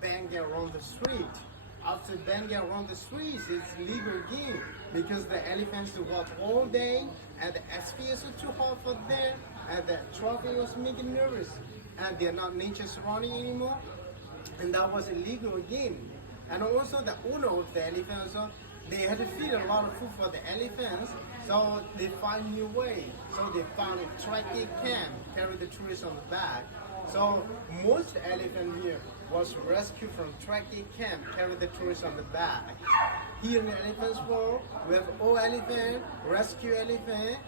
banging around the street. After banging around the streets, it's legal game because the elephants walk all day and the atmosphere is too hot for them and the traffic was making nervous and they're not nature surrounding anymore, and that was illegal again. And also the owner of the elephants, so they had to feed a lot of food for the elephants, so they find new way. So they found a tracking camp, carry the tourists on the back. So most elephant here was rescued from tracking camp, carry the tourists on the back. Here in the elephant's world, we have old elephant, rescue elephant,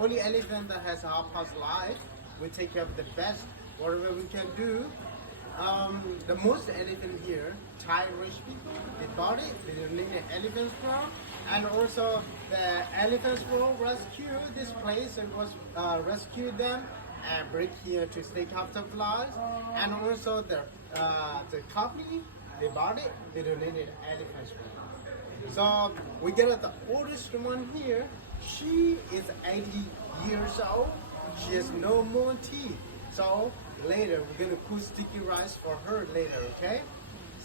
only elephant that has our past life. We take care of the best, whatever we can do. The most elephant here, Thai rich people, they bought it, they donated elephants from, and also the elephants will rescue this place and was rescue them and bring here to stay camouflage, and also the company, they bought it, they donated elephants from. So we get the oldest one here. She is 80 years old. She has no more teeth. So later we're gonna cook sticky rice for her later, okay?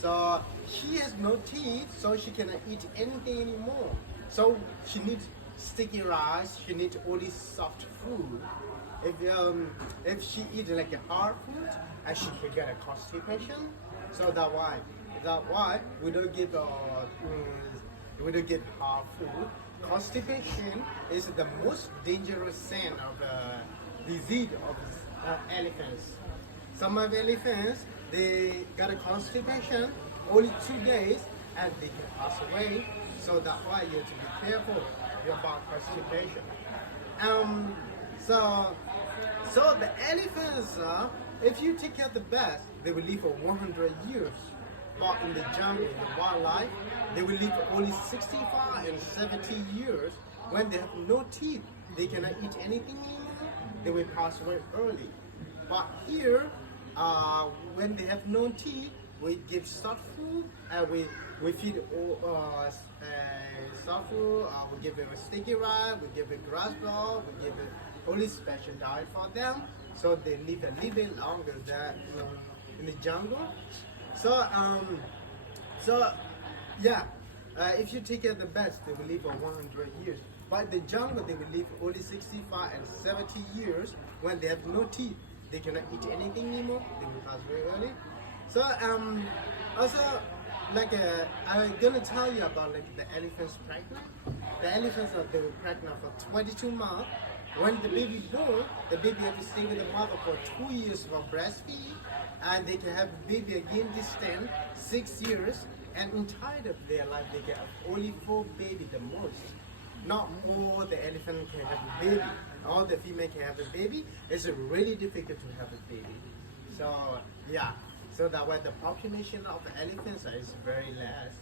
So she has no teeth, so she cannot eat anything anymore. So she needs sticky rice. She needs only soft food. If she eat like a hard food, and she could get a constipation. So that's why we don't give hard food. Constipation is the most dangerous sign of disease of elephants. Some of elephants, they got a constipation only 2 days and they can pass away. So that's why you have to be careful about constipation. So the elephants, if you take care of the best, they will live for 100 years. But in the jungle, in the wildlife, they will live only 65 and 70 years. When they have no teeth, they cannot eat anything anymore. They will pass away early. But here, when they have no teeth, we give soft food and we feed soft food. We give them a sticky rice. We give them grass ball. We give them only special diet for them, so they live a little bit longer than in the jungle. So yeah, if you take care of the best, they will live for 100 years. But the jungle, they will live only 65 and 70 years. When they have no teeth, they cannot eat anything anymore. They will pass very early. So also, I'm gonna tell you about the elephants pregnant. The elephants they were pregnant for 22 months. When the baby born, the baby have to stay with the mother for 2 years for breastfeed, and they can have the baby again this time 6 years. And inside of their life, they can have only 4 babies the most. Not all the elephant can have a baby. All the female can have a baby. It's really difficult to have a baby. So yeah, so that way the population of the elephants is very less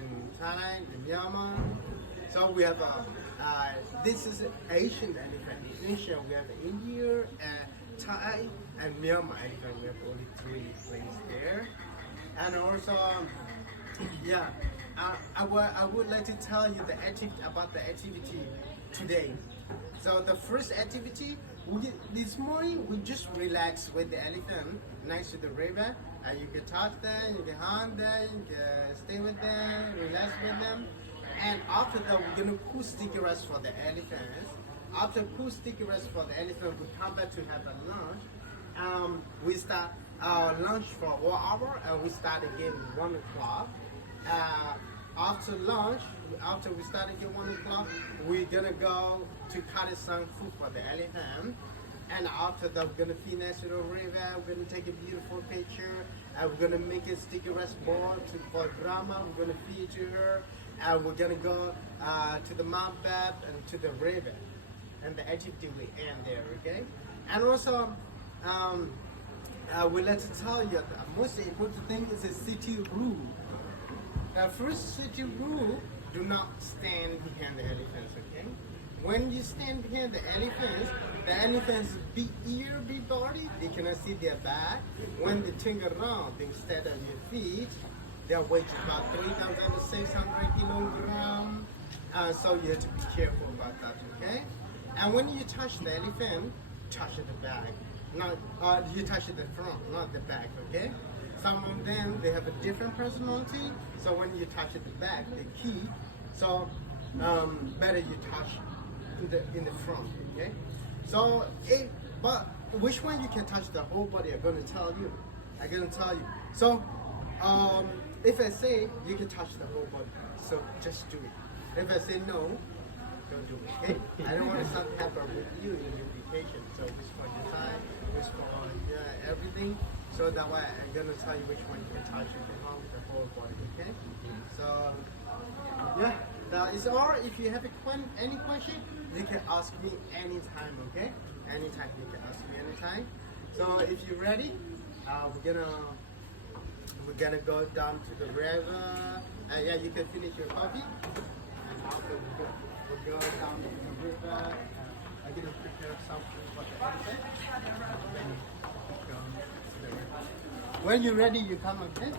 in Thailand, in Myanmar. So we have this is Asian elephant. In Asia we have India, Thai, and Myanmar elephant. We have only 3 places there. And also, yeah, I would like to tell you about the activity today. So the first activity, this morning we just relax with the elephant next to the river, and you can touch them, you can hunt them, you can stay with them, relax with them. And after that, we're gonna cook sticky rice for the elephants. After cook sticky rice for the elephant, we come back to have a lunch. We start our lunch for 1 hour, and we start again 1 o'clock. After lunch, after we start again 1 o'clock, we're gonna go to cut some food for the elephant. And after that, we're gonna finish the river. We're gonna take a beautiful picture, and we're gonna make a sticky rice ball for grandma. We're gonna feed to her, and we're gonna go to the mount bath and to the river. And the activity will end there, okay? And also, we'd like to tell you the most important thing is the city rule. The first city rule: do not stand behind the elephants, okay? When you stand behind the elephants' big ear, big body, they cannot see their back. When they turn around, instead of your feet, their weight is about 3,600 kilograms. So you have to be careful about that, okay? And when you touch the elephant, touch the back. Not you touch the front, not the back, okay? Some of them they have a different personality. So when you touch the back, the key, so better you touch in the front. Okay. So but which one you can touch the whole body? I'm gonna tell you. So if I say you can touch the whole body, so just do it. If I say no, don't do it. Okay? I don't want something to happen with you in your vacation. So which one you decide, which one, everything. So that way I'm gonna tell you which one you can touch the whole body. Okay? So yeah, that is all. If you have any question, you can ask me anytime. Okay? Anytime you can ask me anytime. So if you're ready, we're gonna go down to the river. Yeah, you can finish your coffee. And after we'll go down to the river. I'm gonna prepare something for the sunset. And then go to the river. When you're ready, you come, okay?